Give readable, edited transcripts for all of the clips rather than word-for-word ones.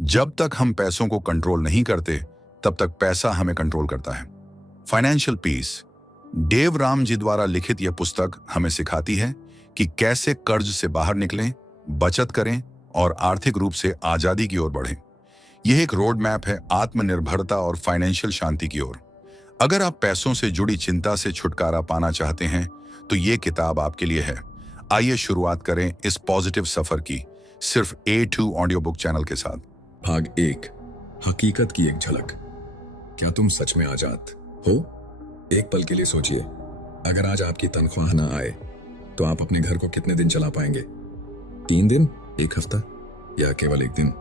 जब तक हम पैसों को कंट्रोल नहीं करते, तब तक पैसा हमें कंट्रोल करता है। Financial peace. Dave Ramsey द्वारा लिखित यह पुस्तक हमें सिखाती है कि कैसे कर्ज से बाहर निकलें, बचत करें और आर्थिक रूप से आजादी की ओर बढ़ें। यह एक रोड मैप है आत्मनिर्भरता और फाइनेंशियल शांति की ओर। अगर आप पैसों से जुड़ी चिंता से छुटकारा पाना चाहते हैं, तो ये किताब आपके लिए है। आइए शुरुआत करें इस पॉजिटिव सफर की, सिर्फ A2 ऑडियो बुक चैनल के साथ। भाग 1। हकीकत की एक झलक। क्या तुम सच में आजाद हो? एक पल के लिए सोचिए, अगर आज आपकी तनख्वाह ना आए तो आप अपने घर को कितने दिन चला पाएंगे? 3 दिन, 1 हफ्ता या केवल 1 दिन?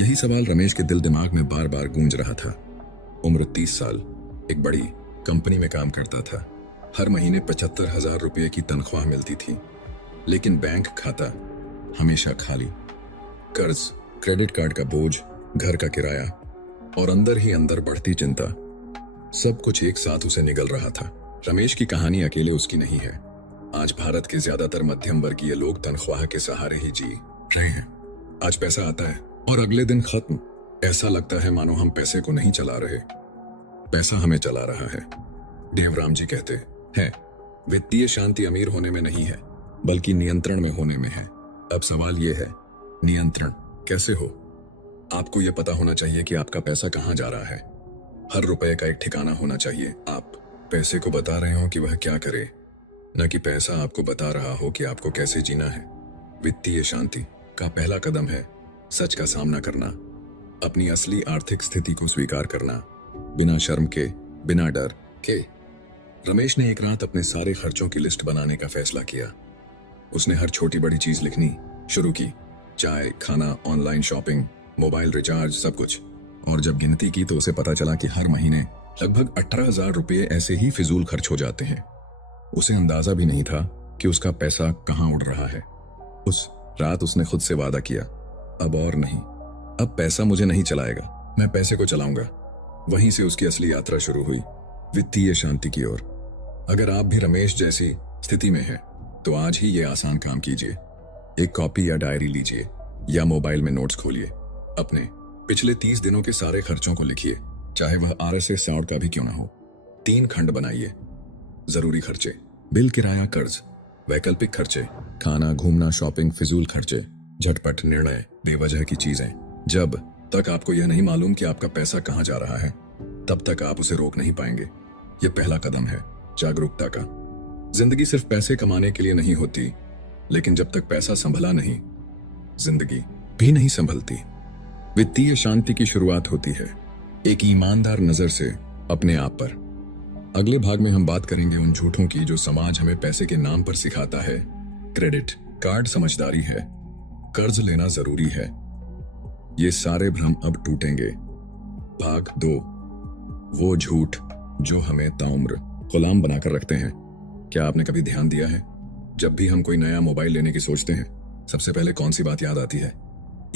यही सवाल रमेश के दिल दिमाग में बार बार गूंज रहा था। उम्र 30 साल, एक बड़ी कंपनी में काम करता था। हर महीने 75,000 रुपये की तनख्वाह मिलती थी, लेकिन बैंक खाता हमेशा खाली। कर्ज, क्रेडिट कार्ड का बोझ, घर का किराया और अंदर ही अंदर बढ़ती चिंता, सब कुछ एक साथ उसे निगल रहा था। रमेश की कहानी अकेले उसकी नहीं है। आज भारत के ज्यादातर मध्यम वर्गीय लोग तनख्वाह के सहारे ही जी रहे हैं। आज पैसा आता है और अगले दिन खत्म। ऐसा लगता है मानो हम पैसे को नहीं चला रहे, पैसा हमें चला रहा है। देवराम जी कहते हैं, वित्तीय शांति अमीर होने में नहीं है, बल्कि नियंत्रण में होने में है। अब सवाल यह है, नियंत्रण कैसे हो? आपको यह पता होना चाहिए कि आपका पैसा कहां जा रहा है। हर रुपए का एक ठिकाना होना चाहिए। आप पैसे को बता रहे हो कि वह क्या करे, न कि पैसा आपको बता रहा हो कि आपको कैसे जीना है। वित्तीय शांति का पहला कदम है सच का सामना करना, अपनी असली आर्थिक स्थिति को स्वीकार करना, बिना शर्म के, बिना डर के। रमेश ने एक रात अपने सारे खर्चों की लिस्ट बनाने का फैसला किया। उसने हर छोटी बड़ी चीज लिखनी शुरू की, चाय, खाना, ऑनलाइन शॉपिंग, मोबाइल रिचार्ज, सब कुछ। और जब गिनती की तो उसे पता चला कि हर महीने लगभग 18,000 रुपये ऐसे ही फिजूल खर्च हो जाते हैं। उसे अंदाजा भी नहीं था कि उसका पैसा कहाँ उड़ रहा है। उस रात उसने खुद से वादा किया, अब और नहीं, अब पैसा मुझे नहीं चलाएगा, मैं पैसे को चलाऊंगा। वहीं से उसकी असली यात्रा शुरू हुई, वित्तीय शांति की ओर। अगर आप भी रमेश जैसी स्थिति में हैं, तो आज ही ये आसान काम कीजिए। एक कॉपी या डायरी लीजिए या मोबाइल में नोट्स खोलिए। अपने पिछले 30 दिनों के सारे खर्चों को लिखिए, चाहे वह RSS साउंड का भी क्यों ना हो। 3 खंड बनाइए। जरूरी खर्चे, बिल, किराया, कर्ज। वैकल्पिक खर्चे, खाना, घूमना, शॉपिंग, फिजूल खर्चे, झटपट निर्णय, बेवजह की चीजें। जब तक आपको यह नहीं मालूम कि आपका पैसा कहां जा रहा है, तब तक आप उसे रोक नहीं पाएंगे। यह पहला कदम है जागरूकता का। जिंदगी सिर्फ पैसे कमाने के लिए नहीं होती, लेकिन जब तक पैसा संभला नहीं, जिंदगी भी नहीं संभलती। वित्तीय शांति की शुरुआत होती है एक ईमानदार नजर से अपने आप पर। अगले भाग में हम बात करेंगे उन झूठों की जो समाज हमें पैसे के नाम पर सिखाता है। क्रेडिट कार्ड समझदारी है, कर्ज लेना जरूरी है। ये सारे भ्रम अब टूटेंगे। भाग 2, वो झूठ जो हमें ताउम्र गुलाम बनाकर रखते हैं। क्या आपने कभी ध्यान दिया है, जब भी हम कोई नया मोबाइल लेने की सोचते हैं, सबसे पहले कौन सी बात याद आती है?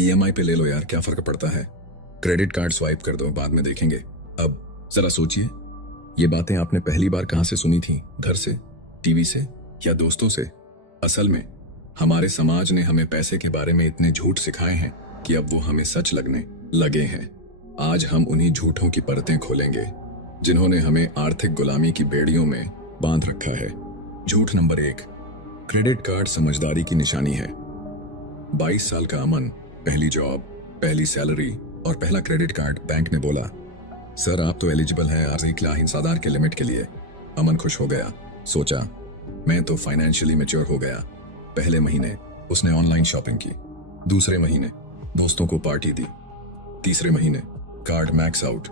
EMI पे ले लो यार, क्या फर्क पड़ता है। क्रेडिट कार्ड स्वाइप कर दो, बाद में देखेंगे। अब जरा सोचिए, ये बातें आपने पहली बार कहां से सुनी थी? घर से, टीवी से या दोस्तों से? असल में हमारे समाज ने हमें पैसे के बारे में इतने झूठ सिखाए हैं कि अब वो हमें सच लगने लगे हैं। आज हम उन्हीं झूठों की परतें खोलेंगे जिन्होंने हमें आर्थिक गुलामी की बेड़ियों में बांध रखा है। झूठ नंबर 1, क्रेडिट कार्ड समझदारी की निशानी है। 22 साल का अमन, पहली जॉब, पहली सैलरी और पहला क्रेडिट कार्ड। बैंक ने बोला, सर आप तो एलिजिबल हैं आज 1,00,000 के लिमिट के लिए। अमन खुश हो गया, सोचा मैं तो फाइनेंशियली मैच्योर हो गया। पहले महीने उसने ऑनलाइन शॉपिंग की, दूसरे महीने दोस्तों को पार्टी दी, तीसरे महीने कार्ड मैक्स आउट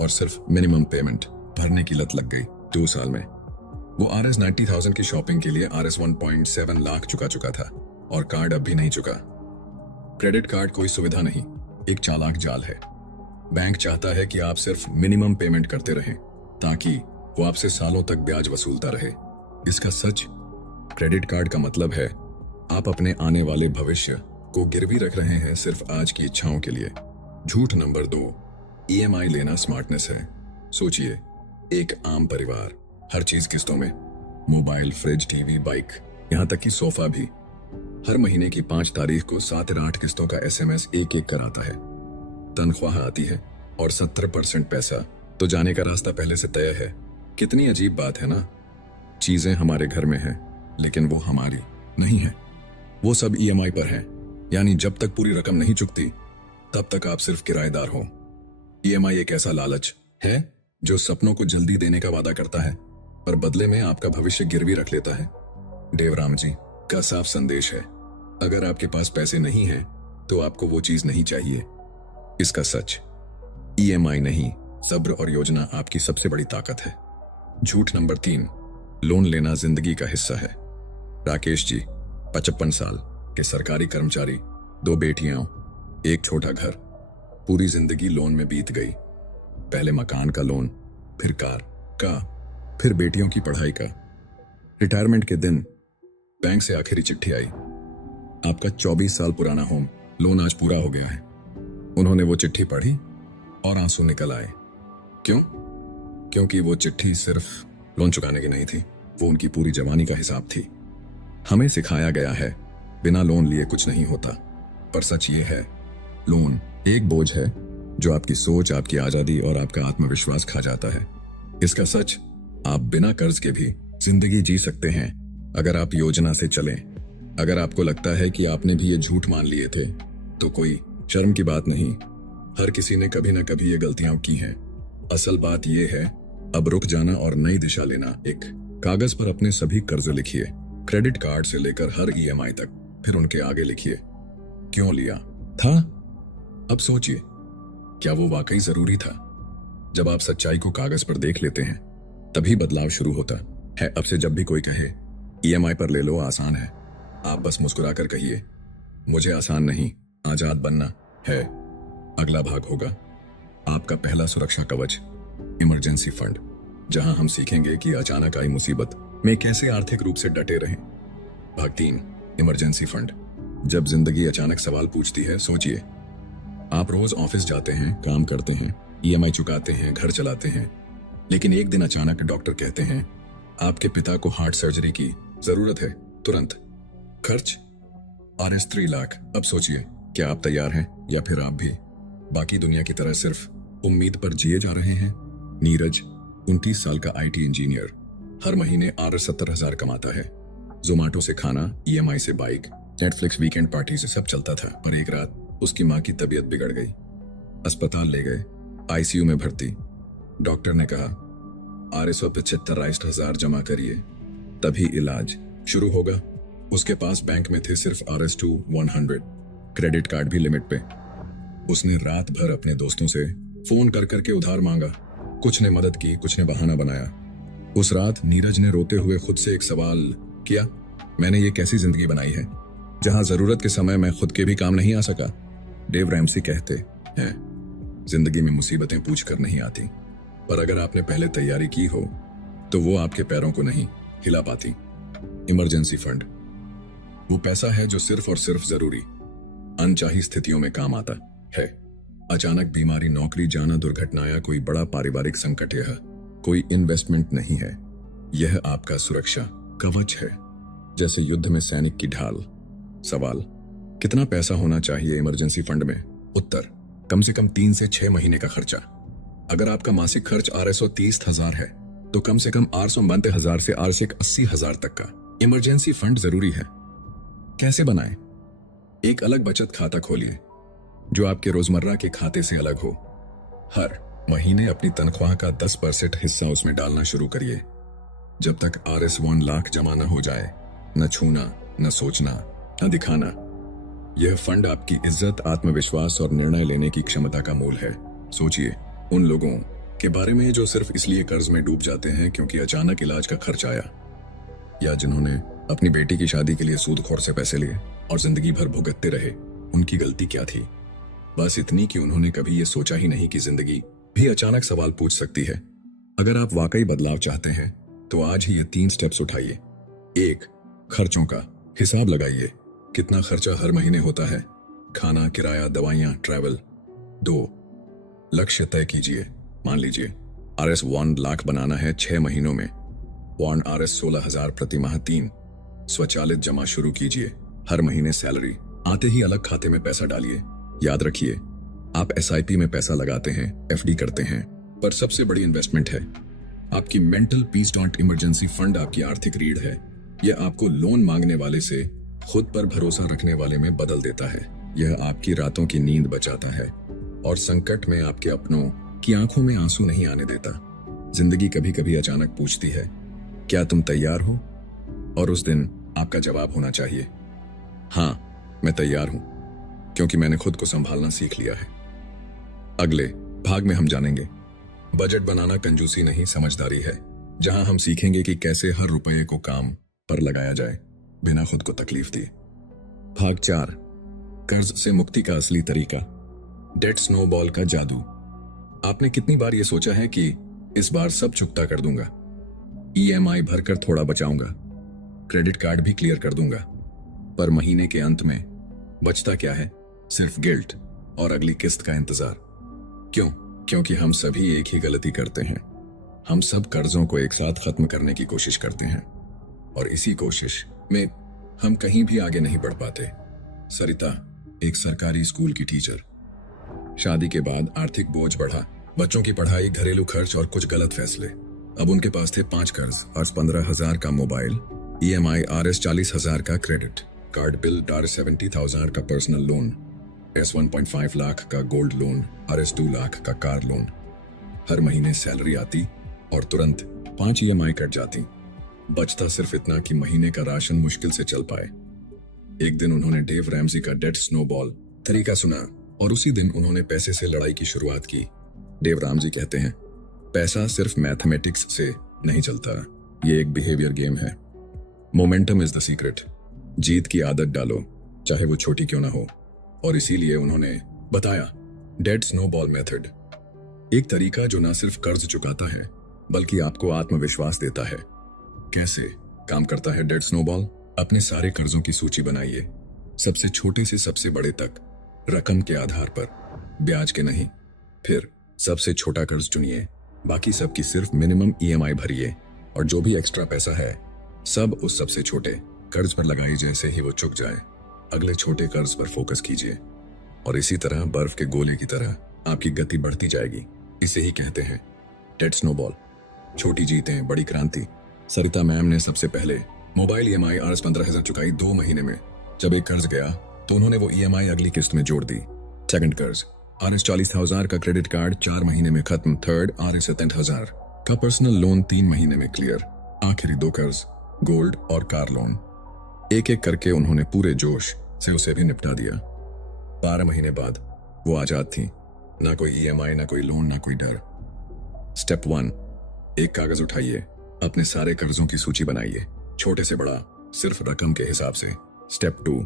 और सिर्फ मिनिमम पेमेंट भरने की लत लग गई। 2 साल में वो RS 90,000 की शॉपिंग के लिए RS 1.7 लाख चुका था और कार्ड अब भी नहीं चुका। क्रेडिट कार्ड कोई सुविधा नहीं, एक चालाक जाल है। बैंक चाहता है कि आप सिर्फ मिनिमम पेमेंट करते रहें ताकि वो आपसे सालों तक ब्याज वसूलता रहे। इसका सच, क्रेडिट कार्ड का मतलब है आप अपने आने वाले भविष्य को गिरवी रख रहे हैं सिर्फ आज की इच्छाओं के लिए। झूठ नंबर 2, EMI लेना स्मार्टनेस है। सोचिए, एक आम परिवार, हर चीज किस्तों में, मोबाइल, फ्रिज, टीवी, बाइक, यहाँ तक कि सोफा भी। हर महीने की 5 तारीख को 7 या 8 किस्तों का SMS एक एक कर आता है। तनख्वाह आती है और 70% पैसा तो जाने का रास्ता पहले से तय है। कितनी अजीब बात है ना। चीजें हमारे घर में हैं, लेकिन वो हमारी नहीं है। वो सब ईएमआई पर है, यानी जब तक पूरी रकम नहीं चुकती तब तक आप सिर्फ किराएदार हो। ईएमआई एक ऐसा लालच है जो सपनों को जल्दी देने का वादा करता है, पर बदले में आपका भविष्य गिरवी रख लेता है। देवराम जी का साफ संदेश है, अगर आपके पास पैसे नहीं हैं तो आपको वो चीज नहीं चाहिए। इसका सच, ईएमआई नहीं, सब्र और योजना आपकी सबसे बड़ी ताकत है। झूठ नंबर 3, लोन लेना जिंदगी का हिस्सा है। राकेश जी 55 साल के सरकारी कर्मचारी, 2 बेटियां, एक छोटा घर, पूरी जिंदगी लोन में बीत गई। पहले मकान का लोन, फिर कार का, फिर बेटियों की पढ़ाई का। रिटायरमेंट के दिन बैंक से आखिरी चिट्ठी आई, आपका 24 साल पुराना होम लोन आज पूरा हो गया है। उन्होंने वो चिट्ठी पढ़ी और आंसू निकल आए। क्यों? क्योंकि वो चिट्ठी सिर्फ लोन चुकाने की नहीं थी, वो उनकी पूरी जवानी का हिसाब थी। हमें सिखाया गया है बिना लोन लिए कुछ नहीं होता, पर सच ये है, लोन एक बोझ है जो आपकी सोच, आपकी आजादी और आपका आत्मविश्वास खा जाता है। इसका सच, आप बिना कर्ज के भी जिंदगी जी सकते हैं अगर आप योजना से चलें। अगर आपको लगता है कि आपने भी ये झूठ मान लिए थे तो कोई शर्म की बात नहीं, हर किसी ने कभी ना कभी ये गलतियां की हैं। असल बात यह है, अब रुक जाना और नई दिशा लेना। एक कागज पर अपने सभी कर्ज लिखिए, क्रेडिट कार्ड से लेकर हर ईएमआई तक, फिर उनके आगे लिखिए क्यों लिया था। अब सोचिए, क्या वो वाकई जरूरी था? जब आप सच्चाई को कागज पर देख लेते हैं तभी बदलाव शुरू होता है। अब से जब भी कोई कहे ईएमआई पर ले लो, आसान है, आप बस मुस्कुराकर कहिए, मुझे आसान नहीं, आजाद बनना है। अगला भाग होगा आपका पहला सुरक्षा कवच, इमरजेंसी फंड, जहां हम सीखेंगे कि अचानक आई मुसीबत में कैसे आर्थिक रूप से डटे रहें। भाग 3, इमरजेंसी फंड। जब जिंदगी अचानक सवाल पूछती है, सोचिए, आप रोज ऑफिस जाते हैं, काम करते हैं, ईएमआई चुकाते हैं, घर चलाते हैं, लेकिन एक दिन अचानक डॉक्टर कहते हैं आपके पिता को हार्ट सर्जरी की जरूरत है, तुरंत। खर्च RS 3 लाख। अब सोचिए, क्या आप तैयार हैं या फिर आप भी बाकी दुनिया की तरह सिर्फ उम्मीद पर जिए जा रहे हैं? नीरज 29 साल का IT इंजीनियर, हर महीने RS 70,000 कमाता है। जोमेटो से खाना, EMI से बाइक, नेटफ्लिक्स वीकेंड पार्टी से सब चलता था, पर एक रात उसकी माँ की तबीयत बिगड़ गई। अस्पताल ले गए, ICU में भर्ती। डॉक्टर ने कहा RS 75,000 जमा करिए, तभी इलाज शुरू होगा। उसके पास बैंक में थे सिर्फ RS 100, क्रेडिट कार्ड भी लिमिट पे। उसने रात भर अपने दोस्तों से फोन कर करके उधार मांगा, कुछ ने मदद की, कुछ ने बहाना बनाया। उस रात नीरज ने रोते हुए खुद से एक सवाल किया, मैंने ये कैसी जिंदगी बनाई है जहां जरूरत के समय मैं खुद के भी काम नहीं आ सका। डेव रैमसी कहते हैं, जिंदगी में मुसीबतें पूछ कर नहीं आती, पर अगर आपने पहले तैयारी की हो तो वो आपके पैरों को नहीं हिला पाती। इमरजेंसी फंड वो पैसा है जो सिर्फ और सिर्फ जरूरी अनचाही स्थितियों में काम आता है। अचानक बीमारी, नौकरी जाना, दुर्घटना या कोई बड़ा पारिवारिक संकट, यह कोई इन्वेस्टमेंट नहीं है, यह आपका सुरक्षा कवच है, जैसे युद्ध में सैनिक की ढाल। सवाल, कितना पैसा होना चाहिए इमरजेंसी फंड में? उत्तर, कम से कम 3 से 6 महीने का खर्चा। अगर आपका मासिक खर्च 830,000 है तो कम से कम 890,000 से 880,000 तक का इमरजेंसी फंड जरूरी है। कैसे बनाएं? एक अलग बचत खाता खोलिए जो आपके रोजमर्रा के खाते से अलग हो। हर महीने अपनी तनख्वाह का 10% हिस्सा उसमें डालना शुरू करिए। जब तक RS 1 लाख जमा न हो जाए, न छूना, न सोचना, न दिखाना। यह फंड आपकी इज्जत, आत्मविश्वास और निर्णय लेने की क्षमता का मूल है। सोचिए उन लोगों के बारे में जो सिर्फ इसलिए कर्ज में डूब जाते हैं क्योंकि अचानक इलाज का खर्च आया, या जिन्होंने अपनी बेटी की शादी के लिए सूदखोर से पैसे लिए और जिंदगी भर भुगतते रहे। उनकी गलती क्या थी? बस इतनी कि उन्होंने कभी ये सोचा ही नहीं कि जिंदगी भी अचानक सवाल पूछ सकती है। अगर आप वाकई बदलाव चाहते हैं तो आज ही ये 3 स्टेप्स उठाइए। 1, खर्चों का हिसाब लगाइए, कितना खर्चा हर महीने होता है, खाना, किराया, दवाइयां, ट्रैवल। 2, लक्ष्य तय कीजिए, मान लीजिए RS 1 लाख बनाना है 6 महीनों में, बॉन्ड RS 16,000 प्रति माह। 3, स्वचालित जमा शुरू कीजिए, हर महीने सैलरी आते ही अलग खाते में पैसा डालिए। याद रखिए, आप एसआईपी में पैसा लगाते हैं, एफडी करते हैं, पर सबसे बड़ी इन्वेस्टमेंट है आपकी मेंटल पीस। इमरजेंसी फंड आपकी आर्थिक रीढ़ है। यह आपको लोन मांगने वाले से खुद पर भरोसा रखने वाले में बदल देता है। यह आपकी रातों की नींद बचाता है और संकट में आपके अपनों की आंखों में आंसू नहीं आने देता। जिंदगी कभी कभी अचानक पूछती है, क्या तुम तैयार हो? और उस दिन आपका जवाब होना चाहिए, हाँ मैं तैयार हूं, क्योंकि मैंने खुद को संभालना सीख लिया है। अगले भाग में हम जानेंगे बजट बनाना कंजूसी नहीं, समझदारी है, जहां हम सीखेंगे कि कैसे हर रुपये को काम पर लगाया जाए बिना खुद को तकलीफ दिए। भाग 4, कर्ज से मुक्ति का असली तरीका, डेट स्नोबॉल का जादू। आपने कितनी बार यह सोचा है कि इस बार सब चुकता कर दूंगा, ईएमआई भरकर थोड़ा बचाऊंगा, क्रेडिट कार्ड भी क्लियर कर दूंगा, पर महीने के अंत में बचता क्या है? सिर्फ गिल्ट और अगली किस्त का इंतजार। क्यों? क्योंकि हम सभी एक ही गलती करते हैं। हम सब कर्जों को एक साथ खत्म करने की कोशिश करते हैं और इसी कोशिश में हम कहीं भी आगे नहीं बढ़ पाते। सरिता एक सरकारी स्कूल की टीचर। शादी के बाद आर्थिक बोझ बढ़ा, बच्चों की पढ़ाई, घरेलू खर्च और कुछ गलत फैसले। अब उनके पास थे 5 कर्ज, आज 15,000 का मोबाइल ईएमआई, RS 40,000 का क्रेडिट कार्ड बिल, $70,000 का पर्सनल लोन, S 1.5 लाख का गोल्ड लोन, RS 2 लाख का कार लोन। हर महीने सैलरी आती और तुरंत 5 ईएमआई कट जाती। बचता सिर्फ इतना कि महीने का राशन मुश्किल से चल पाए। एक दिन उन्होंने डेव रैमजी का डेट स्नोबॉल तरीका सुना और उसी दिन उन्होंने पैसे से लड़ाई की शुरुआत की। डेव रैमजी कहते हैं, पैसा सिर्फ मैथमेटिक्स से नहीं चलता, ये एक बिहेवियर गेम है। Momentum is the secret. जीत की आदत डालो, चाहे वो छोटी क्यों ना हो। और इसीलिए उन्होंने बताया डेट स्नोबॉल मेथड, एक तरीका जो ना सिर्फ कर्ज चुकाता है बल्कि आपको आत्मविश्वास देता है। कैसे काम करता है डेट स्नोबॉल? अपने सारे कर्जों की सूची बनाइए, सबसे छोटे से सबसे बड़े तक, रकम के आधार पर, ब्याज के नहीं। फिर सबसे छोटा कर्ज चुनिए, बाकी सबकी सिर्फ मिनिमम ईएमआई भरिए और जो भी एक्स्ट्रा पैसा है सब उस सबसे छोटे कर्ज पर लगाइए। जैसे ही वो चुक जाए अगले छोटे कर्ज पर फोकस कीजिए और इसी तरह बर्फ के गोले की तरह आपकी गति बढ़ती जाएगी। इसे ही कहते हैं डेट स्नोबॉल। छोटी जीतें, बड़ी क्रांति। सरिता मैम ने सबसे पहले मोबाइल ईएमआई RS 15,000 चुकाई 2 महीने में। जब एक कर्ज गया तो उन्होंने वो ईएमआई अगली किस्त में जोड़ दी। सेकंड कर्ज RS 40,000 का क्रेडिट कार्ड 4 महीने में खत्म। थर्ड RS 70,000 का पर्सनल लोन 3 महीने में क्लियर। आखिरी 2 कर्ज गोल्ड और कार लोन। एक एक करके उन्होंने पूरे जोश से उसे भी निपटा दिया। 12 महीने बाद वो आजाद थी, ना कोई ईएमआई, ना कोई लोन, ना कोई डर। स्टेप 1, एक कागज उठाइए, अपने सारे कर्जों की सूची बनाइए, छोटे से बड़ा, सिर्फ रकम के हिसाब से। स्टेप 2,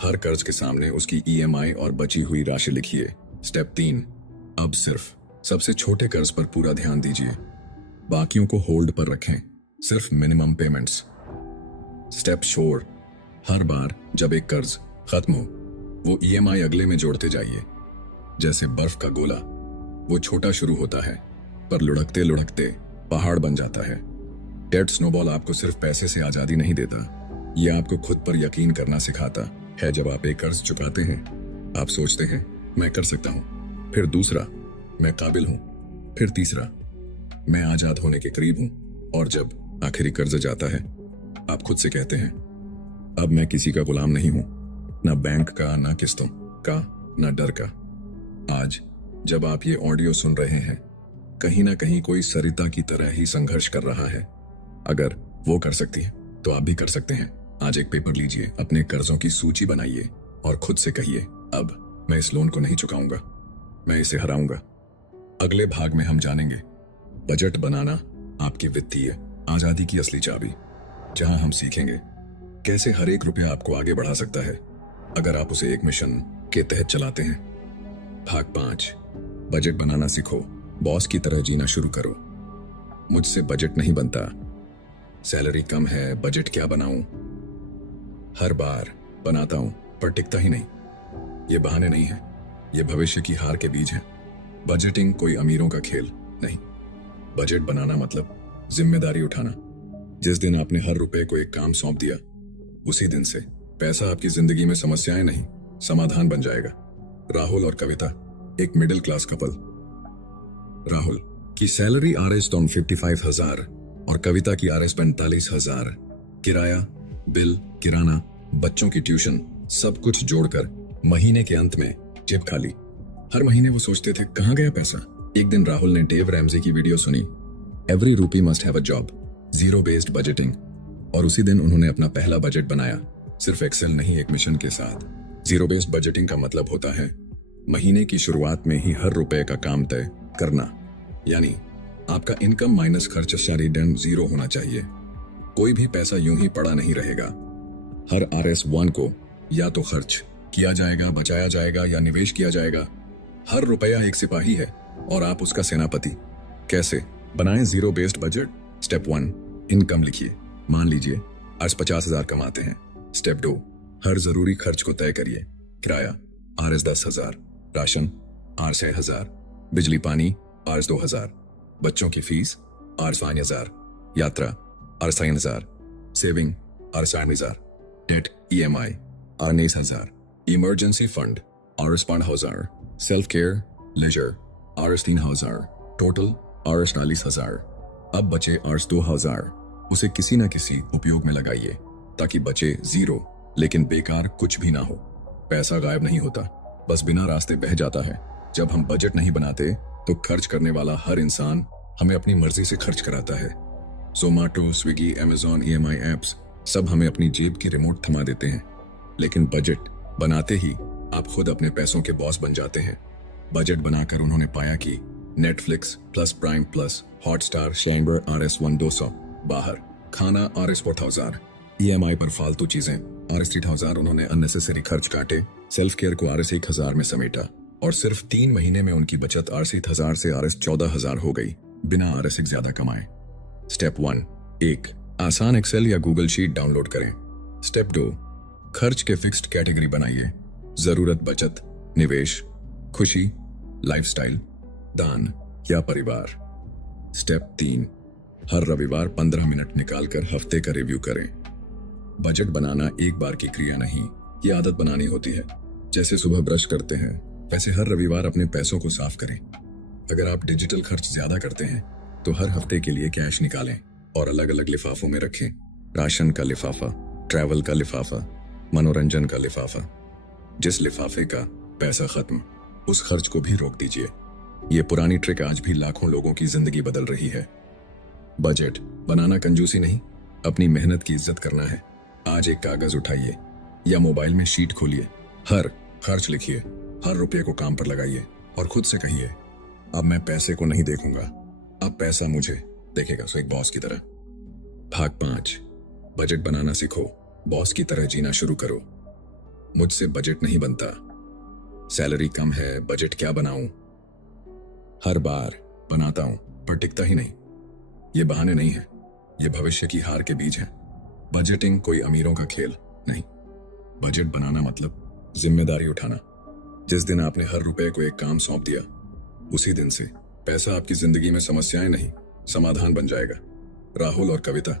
हर कर्ज के सामने उसकी ईएमआई और बची हुई राशि लिखिए। स्टेप 3, अब सिर्फ सबसे छोटे कर्ज पर पूरा ध्यान दीजिए, बाकियों को होल्ड पर रखें, सिर्फ मिनिमम पेमेंट्स। स्टेप 4, हर बार जब एक कर्ज खत्म हो वो ईएमआई अगले में जोड़ते जाइए। जैसे बर्फ का गोला, वो छोटा शुरू होता है पर लुढ़कते लुढ़कते पहाड़ बन जाता है। डेट स्नोबॉल आपको सिर्फ पैसे से आजादी नहीं देता, ये आपको खुद पर यकीन करना सिखाता है। जब आप एक कर्ज चुकाते हैं आप सोचते हैं मैं कर सकता हूं, फिर दूसरा मैं काबिल हूं, फिर तीसरा मैं आजाद होने के करीब हूं, और जब आखिरी कर्ज जाता है आप खुद से कहते हैं अब मैं किसी का गुलाम नहीं हूं, ना बैंक का, ना किस्तों का, ना डर का। आज जब आप ये ऑडियो सुन रहे हैं कहीं ना कहीं कोई सरिता की तरह ही संघर्ष कर रहा है। अगर वो कर सकती है तो आप भी कर सकते हैं। आज एक पेपर लीजिए, अपने कर्जों की सूची बनाइए और खुद से कहिए अब मैं इस लोन को नहीं चुकाऊंगा, मैं इसे हराऊंगा। अगले भाग में हम जानेंगे बजट बनाना आपकी वित्तीय आजादी की असली चाबी, जहां हम सीखेंगे कैसे हर एक रुपया आपको आगे बढ़ा सकता है अगर आप उसे एक मिशन के तहत चलाते हैं। भाग 5, बजट बनाना सीखो, बॉस की तरह जीना शुरू करो। मुझसे बजट नहीं बनता, सैलरी कम है, बजट क्या बनाऊं? हर बार बनाता हूं पर टिकता ही नहीं। ये बहाने नहीं है, ये भविष्य की हार के बीज हैं। बजटिंग कोई अमीरों का खेल नहीं। बजट बनाना मतलब जिम्मेदारी उठाना। जिस दिन आपने हर रुपए को एक काम सौंप दिया उसी दिन से पैसा आपकी जिंदगी में समस्याएं नहीं समाधान बन जाएगा। राहुल और कविता एक मिडिल क्लास कपल। राहुल की सैलरी RS 55,000 और कविता की RS 45,000। किराया, बिल, किराना, बच्चों की ट्यूशन, सब कुछ जोड़कर महीने के अंत में जेब खाली। हर महीने वो सोचते थे कहाँ गया पैसा। एक दिन राहुल ने डेव रैमजी की वीडियो सुनी, एवरी रूपी must have a job, zero based budgeting, और उसी दिन उन्होंने अपना पहला बजट बनाया, सिर्फ एक्सेल नहीं, एक मिशन के साथ। जीरो बेस्ड बजटिंग का मतलब होता है महीने की शुरुआत में ही हर रुपए का काम तय करना, यानी आपका इनकम माइनस खर्च सारी डन जीरो होना चाहिए। कोई भी पैसा यूं ही पड़ा नहीं रहेगा। हर RS1 को या तो खर्च किया जाएगा, बचाया जाएगा या निवेश किया जाएगा। हर रुपया एक सिपाही है और आप उसका सेनापति। कैसे बनाएं zero based budget? Step 1, income लिखिए। मान लीजिए आज 50,000 कमाते हैं। स्टेप 2, हर जरूरी खर्च को तय करिए। किराया RS 10,000, राशन RS 6,000, बिजली पानी RS 2,000, बच्चों की फीस RS 5,000, यात्रा RS 3,000, saving RS 8,000, debt EMI RS 9,000, emergency fund RS 5,000, self care leisure RS 3,000, total RS 40,000। अब बचे RS 2,000, उसे किसी न किसी उपयोग में लगाइए ताकि बचे जीरो, लेकिन बेकार कुछ भी ना हो। पैसा गायब नहीं होता, बस बिना रास्ते बह जाता है। जब हम बजट नहीं बनाते तो खर्च करने वाला हर इंसान हमें अपनी मर्जी से खर्च कराता है। Zomato, Swiggy, Amazon, EMI apps सब हमें अपनी जेब की रिमोट थमा देते हैं, लेकिन बजट बनाते ही आप खुद अपने पैसों के बॉस बन जाते हैं। बजट बनाकर उन्होंने पाया कि Netflix plus Prime plus Hotstar शैंगर RS 1,200, बाहर खाना RS 4,000, EMI पर फालतू चीजें RS 3,000। उन्होंने अननेसेसरी खर्च काटे, सेल्फ केयर को RS 1,000 में समेटा और सिर्फ 3 महीने में उनकी बचत RS 1,000 से RS 14,000 हो गई, बिना RS 1 ज्यादा कमाए। स्टेप 1, एक आसान एक्सेल या गूगल शीट डाउनलोड करें। स्टेप 2, खर्च के फिक्स्ड कैटेगरी बनाइए, जरूरत, बचत, निवेश, खुशी, लाइफस्टाइल, दान या परिवार। स्टेप 3, हर रविवार 15 मिनट निकालकर हफ्ते का रिव्यू करें। बजट बनाना एक बार की क्रिया नहीं, ये आदत बनानी होती है। जैसे सुबह ब्रश करते हैं वैसे हर रविवार अपने पैसों को साफ करें। अगर आप डिजिटल खर्च ज्यादा करते हैं तो हर हफ्ते के लिए कैश निकालें और अलग अलग लिफाफों में रखें। राशन का लिफाफा, ट्रैवल का लिफाफा, मनोरंजन का लिफाफा। जिस लिफाफे का पैसा खत्म, उस खर्च को भी रोक दीजिए। ये पुरानी ट्रिक आज भी लाखों लोगों की जिंदगी बदल रही है। बजट बनाना कंजूसी नहीं, अपनी मेहनत की इज्जत करना है। आज एक कागज उठाइए या मोबाइल में शीट खोलिए, हर खर्च लिखिए, हर रुपये को काम पर लगाइए और खुद से कहिए, अब मैं पैसे को नहीं देखूंगा, अब पैसा मुझे देखेगा। सो एक बॉस की तरह। भाग 5, बजट बनाना सीखो, बॉस की तरह जीना शुरू करो। मुझसे बजट नहीं बनता, सैलरी कम है, बजट क्या बनाऊं? हर बार बनाता हूं पर टिकता ही नहीं। ये बहाने नहीं है, ये भविष्य की हार के बीज है। बजटिंग कोई अमीरों का खेल नहीं। बजट बनाना मतलब जिम्मेदारी उठाना। जिस दिन आपने हर रुपए को एक काम सौंप दिया, उसी दिन से पैसा आपकी जिंदगी में समस्याएं नहीं, समाधान बन जाएगा। राहुल और कविता,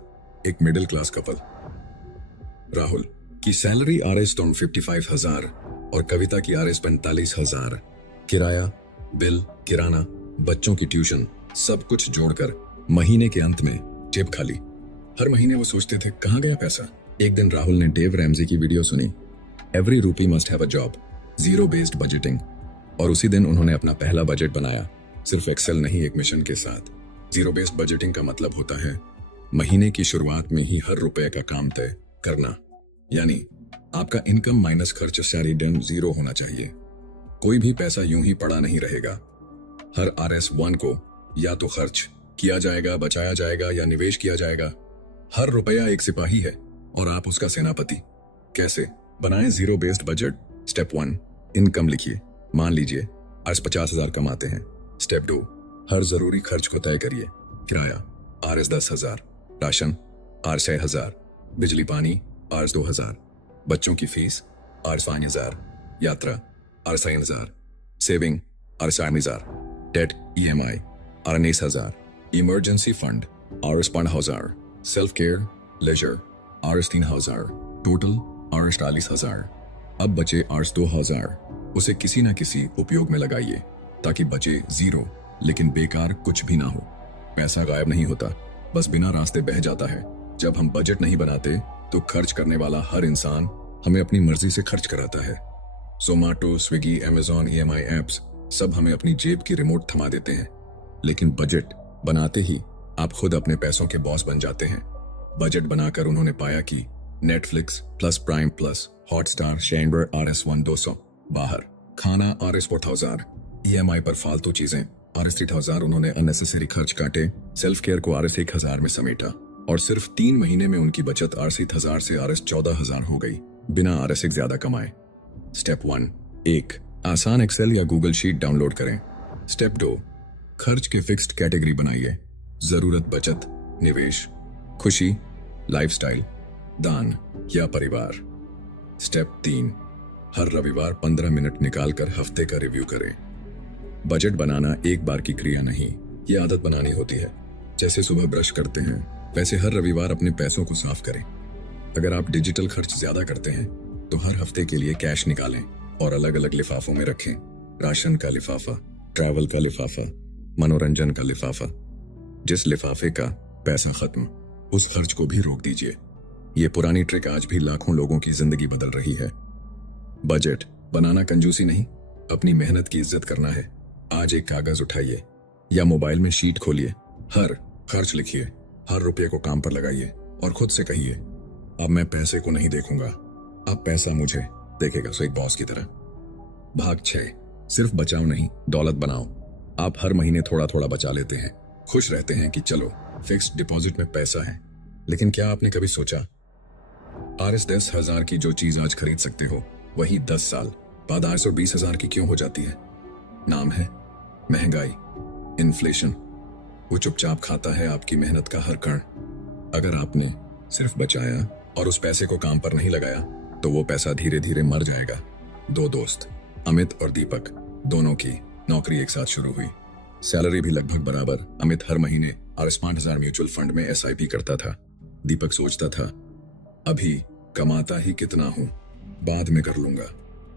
एक मिडिल क्लास कपल। राहुल की सैलरी RS 55,000 और कविता की RS 45,000। किराया, बिल, किराना, बच्चों की ट्यूशन, सब कुछ जोड़कर महीने के अंत में जेब खाली। हर महीने वो सोचते थे कहाँ गया पैसा। एक दिन राहुल ने डेव रैमजी की वीडियो सुनी, एवरी रूपी must have a job, zero based budgeting, और उसी दिन उन्होंने अपना पहला बजट बनाया, सिर्फ एक्सेल नहीं, एक मिशन के साथ। जीरो बेस्ड बजटिंग का मतलब होता है महीने की शुरुआत में ही हर रुपए का काम तय करना, यानी आपका इनकम माइनस खर्च सारी डन जीरो होना चाहिए। कोई भी पैसा यूं ही पड़ा नहीं रहेगा। हर RS1 को या तो खर्च किया जाएगा, बचाया जाएगा या निवेश किया जाएगा। हर रुपया एक सिपाही है और आप उसका सेनापति। कैसे बनाएं zero based budget? Step 1, income लिखिए। मान लीजिए आज 50,000 कमाते हैं। स्टेप 2, हर जरूरी खर्च को तय करिए। किराया RS 10,000, राशन RS 6,000, बिजली पानी RS 2,000, बच्चों की फीस RS 5,000, यात्रा RS 3,000, saving RS 8,000, debt EMI RS 9,000, emergency fund RS 5,000, self care leisure RS 3,000, total RS 40,000। अब बचे RS 2,000, उसे किसी ना किसी उपयोग में लगाइए ताकि बचे जीरो, लेकिन बेकार कुछ भी ना हो। पैसा गायब नहीं होता, बस बिना रास्ते बह जाता है। जब हम बजट नहीं बनाते तो खर्च करने वाला हर इंसान हमें अपनी मर्जी से खर्च कराता है। Zomato, Swiggy, Amazon, EMI apps सब हमें अपनी जेब की रिमोट थमा देते हैं, लेकिन बजट बनाते ही आप खुद अपने पैसों के बॉस बन जाते हैं। बजट बनाकर उन्होंने पाया कि Netflix plus Prime plus Hotstar शेनबर RS1 200, बाहर खाना RS4000, EMI पर फालतू चीजें RS3000। उन्होंने अननेसेसरी खर्च काटे, सेल्फ केयर को RS1000 में समेटा और सिर्फ 3 महीने में उनकी बचत RS1000 से RS14000 हो गई, बिना RS1 ज्यादा कमाए। स्टेप 1, एक आसान एक्सेल या गूगल शीट डाउनलोड करें। स्टेप 2, खर्च के फिक्स्ड कैटेगरी बनाइए। जरूरत, बचत, निवेश, खुशी, लाइफस्टाइल, दान या परिवार। स्टेप 3, हर रविवार 15 मिनट निकालकर हफ्ते का रिव्यू करें। बजट बनाना एक बार की क्रिया नहीं, ये आदत बनानी होती है। जैसे सुबह ब्रश करते हैं, वैसे हर रविवार अपने पैसों को साफ करें। अगर आप डिजिटल खर्च ज्यादा करते हैं तो हर हफ्ते के लिए कैश निकालें और अलग अलग लिफाफों में रखें। राशन का लिफाफा, ट्रैवल का लिफाफा, मनोरंजन का लिफाफा। जिस लिफाफे का पैसा खत्म, उस खर्च को भी रोक दीजिए। ये पुरानी ट्रिक आज भी लाखों लोगों की जिंदगी बदल रही है। बजट बनाना कंजूसी नहीं, अपनी मेहनत की इज्जत करना है। आज एक कागज उठाइए या मोबाइल में शीट खोलिए, हर खर्च लिखिए, हर रुपये को काम पर लगाइए और खुद से कहिए, अब मैं पैसे को नहीं देखूंगा, अब पैसा मुझे देखेगा। सो एक बॉस की तरह। भाग 6, सिर्फ बचाओ नहीं, दौलत बनाओ। आप हर महीने थोड़ा थोड़ा बचा लेते हैं, खुश रहते हैं कि चलो फिक्स्ड डिपॉजिट में पैसा है। लेकिन क्या आपने कभी सोचा, RS10,000 की जो चीज आज खरीद सकते हो, वही 10 साल बाद 820,000 की क्यों हो जाती है? नाम है महंगाई, इन्फ्लेशन। वो चुपचाप खाता है आपकी मेहनत का हर कण। अगर आपने सिर्फ बचाया और उस पैसे को काम पर नहीं लगाया तो वो पैसा धीरे धीरे मर जाएगा। 2 दोस्त, अमित और दीपक, दोनों की नौकरी एक साथ शुरू हुई, सैलरी भी लगभग बराबर। अमित हर महीने RS5000 म्यूचुअल फंड में SIP करता था। दीपक सोचता था, अभी कमाता ही कितना हूं, बाद में कर लूंगा।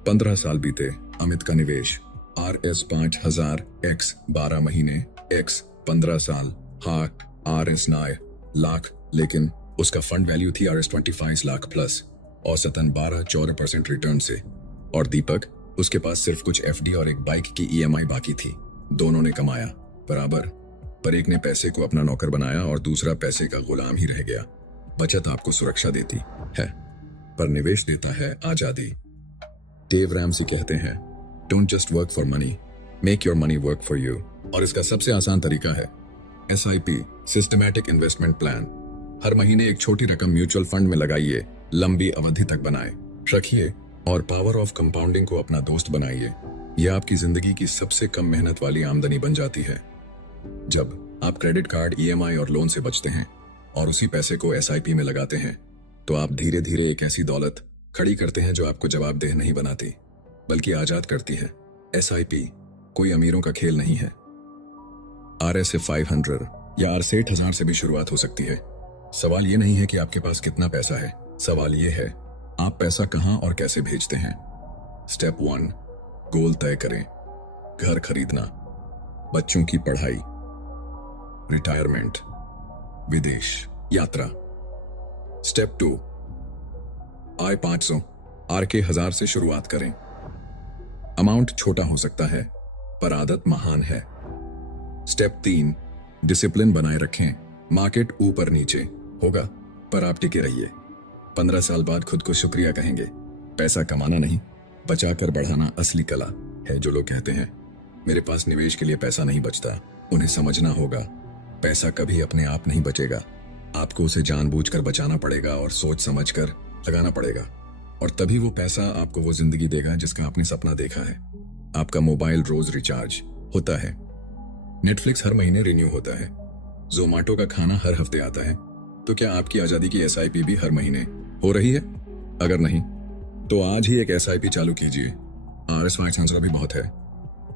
15 साल बीते, अमित का निवेश RS5000 x 12 महीने x 15 साल, RS9 लाख, लेकिन उसका फंड वैल्यू थी RS25 लाख प्लस, औसतन 12-14% रिटर्न से। और दीपक, उसके पास सिर्फ कुछ FD और एक बाइक की EMI बाकी थी। दोनों ने कमाया बराबर, पर एक ने पैसे को अपना नौकर बनाया और दूसरा पैसे का गुलाम ही रह गया। बचत आपको सुरक्षा देती है, पर निवेश देता है आजादी। डेव रैमसी कहते हैं, don't just work for money, make your money work for you. और इसका सबसे आसान तरीका है SIP, सिस्टमैटिक इन्वेस्टमेंट प्लान। हर महीने एक छोटी रकम म्यूचुअल फंड में लगाइए, लंबी अवधि तक बनाए रखिए और पावर ऑफ कंपाउंडिंग को अपना दोस्त बनाइए। यह आपकी जिंदगी की सबसे कम मेहनत वाली आमदनी बन जाती है। जब आप क्रेडिट कार्ड, EMI और लोन से बचते हैं और उसी पैसे को SIP में लगाते हैं, तो आप धीरे धीरे एक ऐसी दौलत खड़ी करते हैं जो आपको जवाबदेह नहीं बनाती, बल्कि आजाद करती है। SIP कोई अमीरों का खेल नहीं है। RS500 या RS8000 से भी शुरुआत हो सकती है। सवाल ये नहीं है कि आपके पास कितना पैसा है, सवाल ये है आप पैसा कहां और कैसे भेजते हैं। स्टेप 1, गोल तय करें। घर खरीदना, बच्चों की पढ़ाई, रिटायरमेंट, विदेश यात्रा। स्टेप 2, आय 500, RK 1000 से शुरुआत करें। अमाउंट छोटा हो सकता है, पर आदत महान है। स्टेप 3, डिसिप्लिन बनाए रखें। मार्केट ऊपर नीचे होगा, पर आप टिके रहिए। 15 साल बाद खुद को शुक्रिया कहेंगे। पैसा कमाना नहीं, बचाकर बढ़ाना असली कला है। जो लोग कहते हैं मेरे पास निवेश के लिए पैसा नहीं बचता, उन्हें समझना होगा पैसा कभी अपने आप नहीं बचेगा। आपको उसे जानबूझकर बचाना पड़ेगा और सोच समझकर लगाना पड़ेगा, और तभी वो पैसा आपको वो जिंदगी देगा जिसका आपने सपना देखा है। आपका मोबाइल रोज रिचार्ज होता है, नेटफ्लिक्स हर महीने रिन्यू होता है, जोमाटो का खाना हर हफ्ते आता है। तो क्या आपकी आजादी की SIP भी हर महीने हो रही है? अगर नहीं तो आज ही एक SIP चालू कीजिए। RS500 भी बहुत है,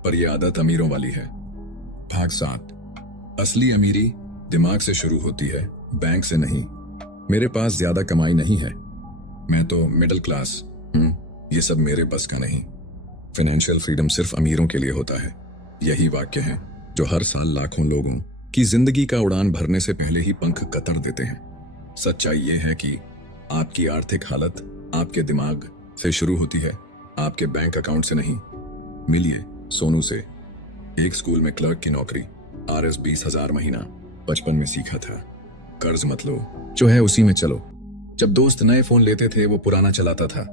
पर यह आदत अमीरों वाली है। भाग 7, असली अमीरी दिमाग से शुरू होती है, बैंक से नहीं। मेरे पास ज्यादा कमाई नहीं है, मैं तो मिडिल क्लास, ये सब मेरे बस का नहीं। फाइनेंशियल फ्रीडम सिर्फ अमीरों के लिए होता है। यही वाक्य है जो हर साल लाखों लोगों की जिंदगी का उड़ान भरने से पहले ही पंख कतर देते हैं। सच्चाई ये है कि आपकी आर्थिक हालत आपके दिमाग से शुरू होती है, आपके बैंक अकाउंट से नहीं। मिलिए सोनू से। एक स्कूल में क्लर्क की नौकरी, RS 20,000 महीना। बचपन में सीखा था कर्ज मत लो, जो है उसी में चलो। जब दोस्त नए फोन लेते थे वो पुराना चलाता था,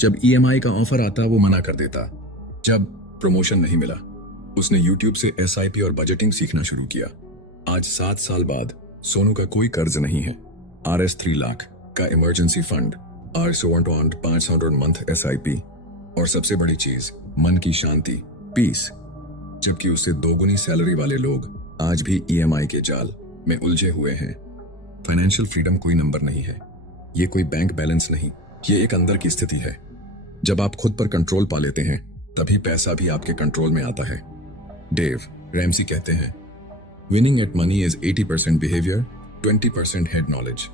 जब EMI का ऑफर आता वो मना कर देता, जब प्रमोशन नहीं मिला उसने YouTube से SIP और बजटिंग सीखना शुरू किया। आज 7 साल बाद सोनू का कोई कर्ज नहीं है। RS 3 लाख का emergency fund, RS 500 month SIP और सबसे बड़ी चीज मन की शांति, पीस। जबकि उससे दोगुनी सैलरी वाले लोग आज भी EMI के जाल में उलझे हुए हैं। फाइनेंशियल फ्रीडम कोई नंबर नहीं है, ये कोई बैंक बैलेंस नहीं, ये एक अंदर की स्थिति है। जब आप खुद पर कंट्रोल पा लेते हैं तभी पैसा भी आपके कंट्रोल में आता है। डेव रैमसी कहते हैं, winning eight money is 80% behaviour, 20% head knowledge.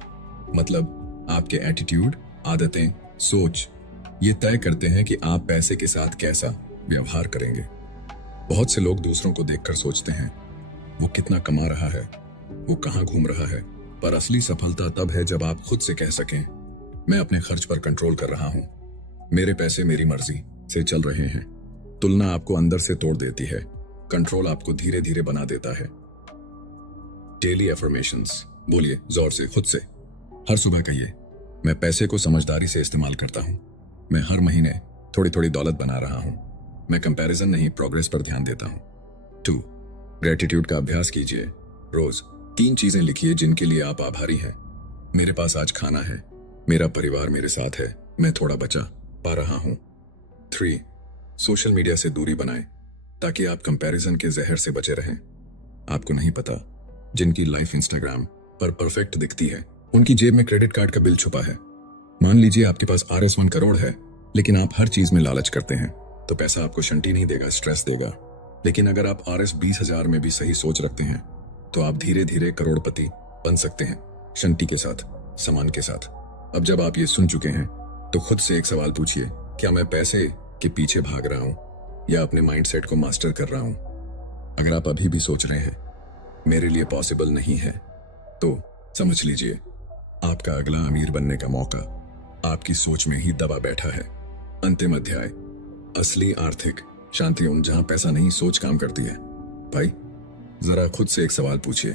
मतलब आपके एटीट्यूड, आदतें, सोच ये तय करते हैं कि आप पैसे के साथ कैसा व्यवहार करेंगे। बहुत से लोग दूसरों को देखकर सोचते हैं वो कितना कमा रहा है, वो कहाँ घूम रहा है, पर असली सफलता तब है जब आप खुद से कह सकें, मैं अपने खर्च पर कंट्रोल कर रहा हूं, मेरे पैसे मेरी मर्जी से चल रहे हैं। तुलना आपको अंदर से तोड़ देती है, कंट्रोल आपको धीरे धीरे बना देता है। डेली एफर्मेशंस बोलिए जोर से खुद से। हर सुबह कहिए, मैं पैसे को समझदारी से इस्तेमाल करता हूं, मैं हर महीने थोड़ी थोड़ी दौलत बना रहा हूं, मैं कंपैरिजन नहीं प्रोग्रेस पर ध्यान देता हूं। 2 ग्रेटिट्यूड का अभ्यास कीजिए। रोज 3 चीजें लिखिए जिनके लिए आप आभारी हैं। मेरे पास आज खाना है, मेरा परिवार मेरे साथ है, मैं थोड़ा बचा पा रहा हूं। 3 सोशल मीडिया से दूरी बनाएं ताकि आप कंपैरिजन के जहर से बचे रहें। आपको नहीं पता जिनकी लाइफ इंस्टाग्राम पर परफेक्ट दिखती है उनकी जेब में क्रेडिट कार्ड का बिल छुपा है। मान लीजिए आपके पास RS 1 करोड़ है लेकिन आप हर चीज में लालच करते हैं तो पैसा आपको शंटी नहीं देगा, स्ट्रेस देगा। लेकिन अगर आप RS 20,000 में भी सही सोच रखते हैं तो आप धीरे धीरे करोड़पति बन सकते हैं, शंटी के साथ, सामान के साथ। अब जब आप ये सुन चुके हैं तो खुद से एक सवाल पूछिए, क्या मैं पैसे के पीछे भाग रहा हूं या अपने माइंडसेट को मास्टर कर रहा हूं? अगर आप अभी भी सोच रहे हैं मेरे लिए पॉसिबल नहीं है तो समझ लीजिए आपका अगला अमीर बनने का मौका आपकी सोच में ही दबा बैठा है। अंतिम अध्याय, असली आर्थिक शांति उन जहां पैसा नहीं सोच काम करती है। भाई जरा खुद से एक सवाल पूछिए,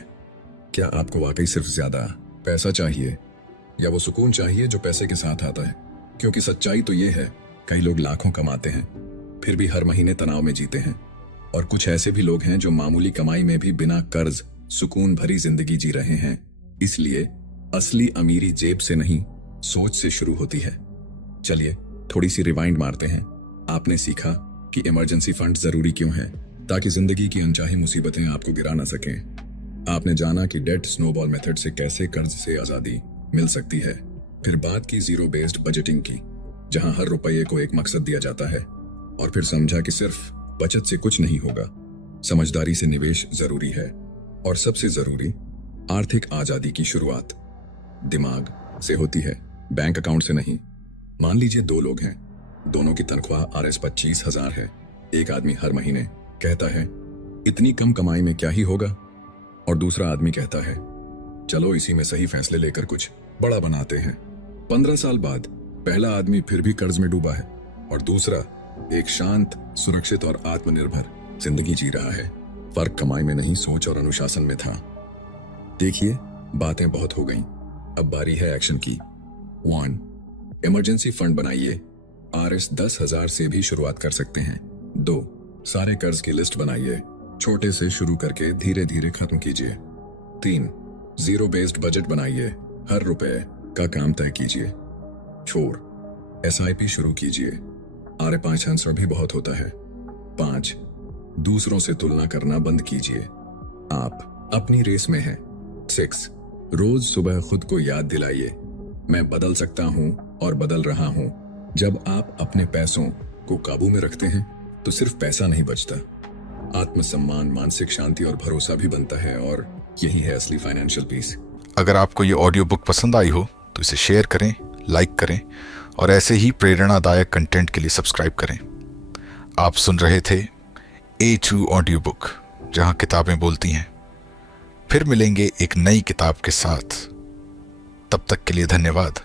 क्या आपको वाकई सिर्फ ज्यादा पैसा चाहिए या वो सुकून चाहिए जो पैसे के साथ आता है? क्योंकि सच्चाई तो ये है, कई लोग लाखों कमाते हैं फिर भी हर महीने तनाव में जीते हैं, और कुछ ऐसे भी लोग हैं जो मामूली कमाई में भी बिना कर्ज सुकून भरी जिंदगी जी रहे हैं। इसलिए असली अमीरी जेब से नहीं सोच से शुरू होती है। चलिए थोड़ी सी रिवाइंड मारते हैं। आपने सीखा कि इमरजेंसी फंड जरूरी क्यों है, ताकि जिंदगी की अनचाही मुसीबतें आपको गिरा ना सकें। आपने जाना कि डेट स्नोबॉल मेथड से कैसे कर्ज से आजादी मिल सकती है। फिर बात की जीरो बेस्ड बजटिंग की, जहां हर रुपये को एक मकसद दिया जाता है। और फिर समझा कि सिर्फ बचत से कुछ नहीं होगा, समझदारी से निवेश जरूरी है। और सबसे जरूरी, आर्थिक आजादी की शुरुआत दिमाग से होती है, बैंक अकाउंट से नहीं। मान लीजिए 2 लोग हैं, दोनों की तनख्वाह RS 25,000 है। एक आदमी हर महीने कहता है इतनी कम कमाई में क्या ही होगा, और दूसरा आदमी कहता है चलो इसी में सही फैसले लेकर कुछ बड़ा बनाते हैं। 15 साल बाद पहला आदमी फिर भी कर्ज में डूबा है और दूसरा एक शांत, सुरक्षित और आत्मनिर्भर जिंदगी जी रहा है। फर्क कमाई में नहीं, सोच और अनुशासन में था। देखिए बातें बहुत हो गईं, अब बारी है एक्शन की। 1 इमरजेंसी फंड बनाइए, RS 10,000 से भी शुरुआत कर सकते हैं। 2 सारे कर्ज की लिस्ट बनाइए, छोटे से शुरू करके धीरे धीरे खत्म कीजिए। 3 जीरो बेस्ड बजट बनाइए, हर रुपए का काम तय कीजिए। 4 SIP शुरू कीजिए, RS 500 भी बहुत होता है। 5 दूसरों से तुलना करना बंद कीजिए, आप अपनी रेस में हैं। 6 रोज सुबह खुद को याद दिलाइए, मैं बदल सकता हूं और बदल रहा हूं। जब आप अपने पैसों को काबू में रखते हैं तो सिर्फ पैसा नहीं बचता, आत्मसम्मान, मानसिक शांति और भरोसा भी बनता है। और यही है असली फाइनेंशियल पीस। अगर आपको ये ऑडियो बुक पसंद आई हो तो इसे शेयर करें, लाइक करें और ऐसे ही प्रेरणादायक कंटेंट के लिए सब्सक्राइब करें। आप सुन रहे थे A2 ऑडियो बुक, जहां किताबें बोलती हैं। फिर मिलेंगे एक नई किताब के साथ। तब तक के लिए धन्यवाद।